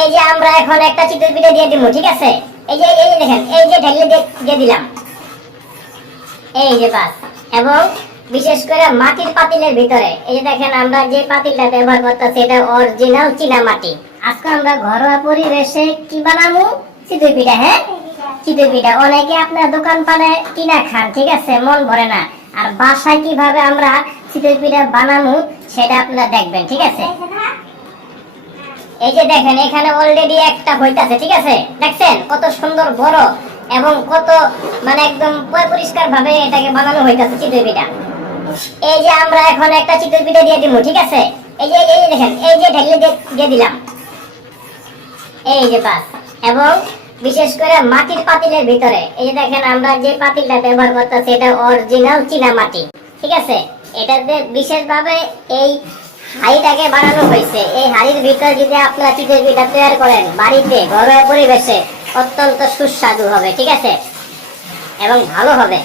এই যে আমরা এখন একটা চিতই পিঠা দিয়ে দিব ঠিক আছে? এই যে এই যে দেখেন, এই যে ঢেলে দিয়ে দিলাম। এই যে বাস। এবং বিশেষ করে মাটির পাতিলের ভিতরে, এই যে দেখেন আমরা যে পাতিলটা ব্যবহার করতেছি, এটা অরিজিনাল চীনা মাটি। আজকে আমরা ঘরোয়া পরিবেশে কি বানাবো চিতই পিঠা হ্যাঁ? চিতই পিঠা। অনেকে আপনার দোকান পানে কিনা খান, ঠিক আছে? মন ভরে না। আর বাসায় কীভাবে আমরা চিতই পিঠা বানাবো সেটা আপনারা দেখবেন, ঠিক আছে? এই যে দেখেন, এখানে অলরেডি একটা হইতাছে, ঠিক আছে? দেখছেন? কত সুন্দর বড় এবং কত মানে একদম পরিষ্কার ভাবে এটাকে বানানো হইতাছে চিতই পিঠা। এই যে আমরা এখন একটা চিতই পিঠা দিয়ে দিব ঠিক আছে? এই যে, এই দেখেন, এই যে ঢেলে দিয়ে দিলাম। এই যে বাস। এবং বিশেষ করে মাটির পাতিলের ভিতরে, এই যে দেখেন, আমরা যে পাতিলটা ব্যবহার করতেছি, এটা অরিজিনাল চীনা মাটি, ঠিক আছে? এটাতে বিশেষভাবে এই হাড়িটাকে বানানো হয়েছে। এই হাড়ির ভিতরে যদি আপনারা চিতই পিঠা তৈরি করেন, বাড়িতে, ঘরোয়া পরিবেশে অত্যন্ত সুস্বাদু হবে, ঠিক আছে? এবং ভালো হবে।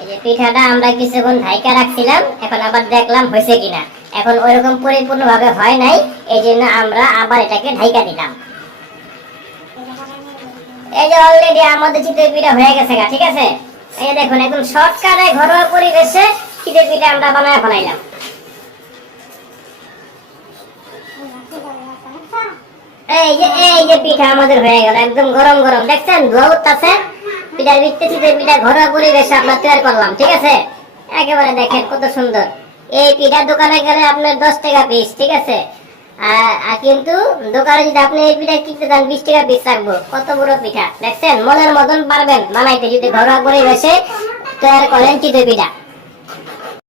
এই যে পিঠাটা আমরা কিছুক্ষণ ঢাইকা রাখছিলাম, এখন আবার দেখলাম হয়েছে কিনা। এখন ওইরকম পরিপূর্ণ ভাবে হয় নাই, এই জন্য আমরা আবার এটাকে ঢাইকা দিলাম। এই যে অলরেডি আমাদের চিতই পিঠা হয়ে গেছে ঠিক আছে? এই দেখুন, একদম শর্টকাটে ঘরোয়া পরিবেশে চিতই পিঠা আমরা বানায় ফেলাইলাম। এই পিঠার দোকানে গেলে আপনার দশ টাকা পিস ঠিক আছে? আর- কিন্তু দোকানে যদি আপনি পিঠা কিনতে বিশ টাকা পিস কত বড় পিঠা, দেখছেন? মনের মতন পারবেন, বানাইতে। যদি ঘরোয়া পরিবেশে তৈরি করেন চিতই পিঠা।